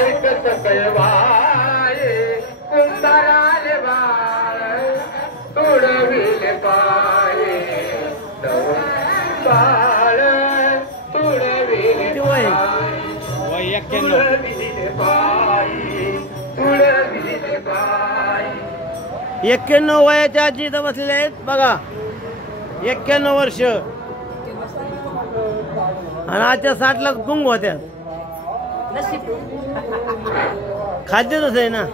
ऐकत कळवाय कुंभाराले बाळ तुडविले पाय बाळ तुडविले पाय तुडविले पाय 91 वयाच्या आजी इथं बसलेले आहेत बघा. 91 वर्ष आणि आजच्या 60ला गुंग होत्या. खाद्य तसं आहे ना.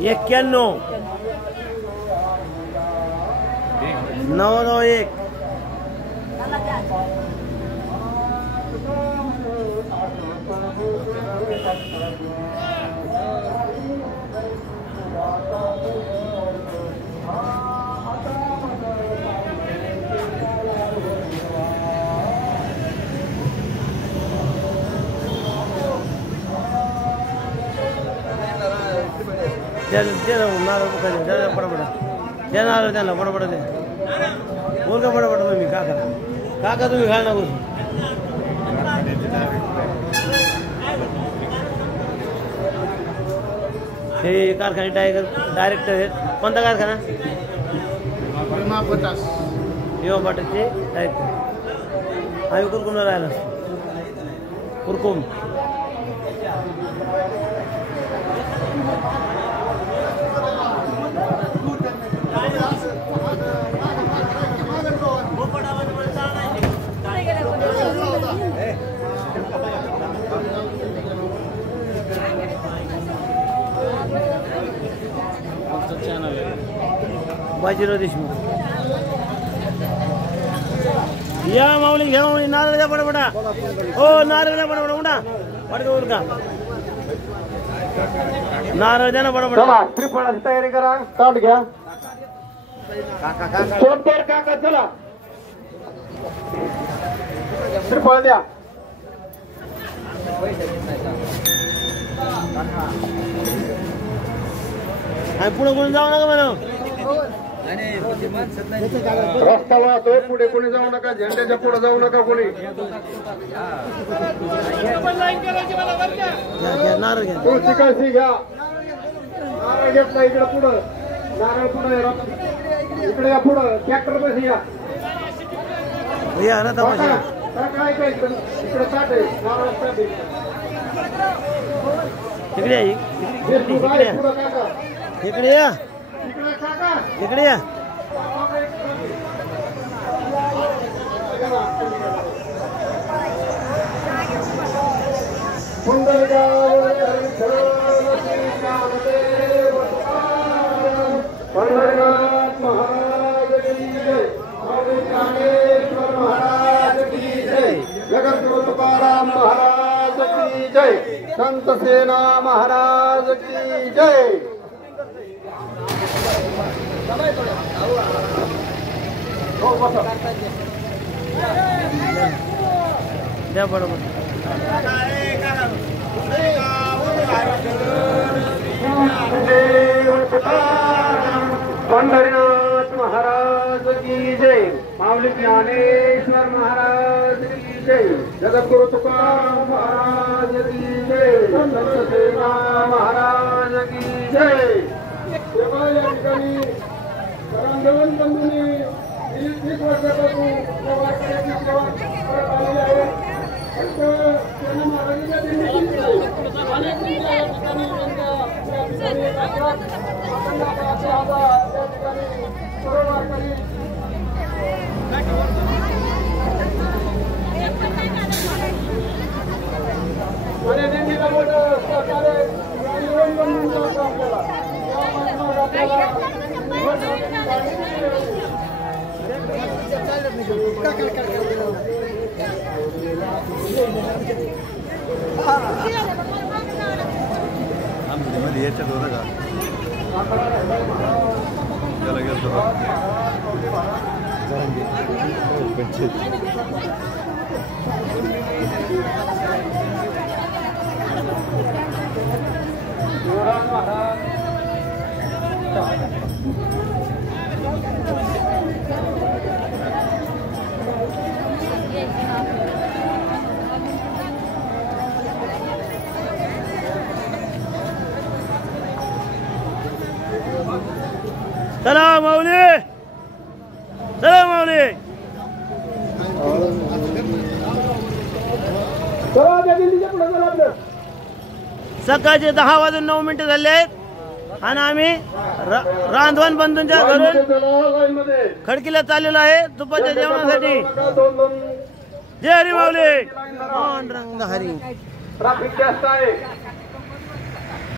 91 991 त्यांना बडबड दे बोल का बडबड तुम्ही काका काका तुम्ही घाल ना गोष्ट हे कारखाने डायरेक्टर आहेत. कोणता कारखाना? विमा पाटाचे डायरेक्टर. आम्ही कुरकुमला राहिला कुरकुम. बाजीराव देशमुख या माऊली घ्या माऊली. नारळ द्या बडबडा. हो नारळ द्या बडबडा. उडा पडका उडका नारळ द्या ना बडबडा. त्रिफळाची तयारी करा. ताट घ्या. सोडकर काका चला त्रिफळ द्या. पुढे कोणी जाऊ नका म्हणा. रस्ता वाहतो पुढे कोणी जाऊ नका. झेंड्याच्या पुढे जाऊ नका कोणी. नारळ घ्या. तुळशी कळशी घ्या. नारळ घेतला इकडे पुढं. नारळ पुढे इकडे या पुढं. ट्रॅक्टर बस या ना तमाशा. काय काय इकडे ताट आहे. नारळ ताट आहे. इकडे या इकडे या इकडे या. पंढरीनाथ महाराज की जय. ज्ञानेश्वर महाराज की जय. जगद्गुरु तुकाराम महाराज की जय. संत सेना महाराज की जय. द्या बरोबर. पंढरीनाथ महाराज की जय. माऊली ज्ञानेश्वर महाराज की जय. जगद्गुरु तुकाराम महाराज की जय. संत सेना महाराज की जय. या ठिकाणी रामदेवन बंधूंनी 20 वर्षापासून सेवा करण्याची सेवा करत आलेली आहे. त्यांना महाराजांच्या दिंडीतील अनेक दिंड्या या ठिकाणी आणि दिंडीला मोठं सहकार्य रामदेवन बंधूंचं आपल्याला मध्ये याच्यात होतं का त्याला गेलो चला माऊली, चला माऊली. चला त्या दिल्लीच्या पुढे चला आपलं. सकाळचे 10:09 झाले आहेत आणि आम्ही रांधवन बंधूंच्या घरून लाईनमध्ये खडकीला चाललेलो आहे दुपारच्या जेवणासाठी. जय हरी माऊली. रंग हरी. ट्रॅफिक जास्त आहे.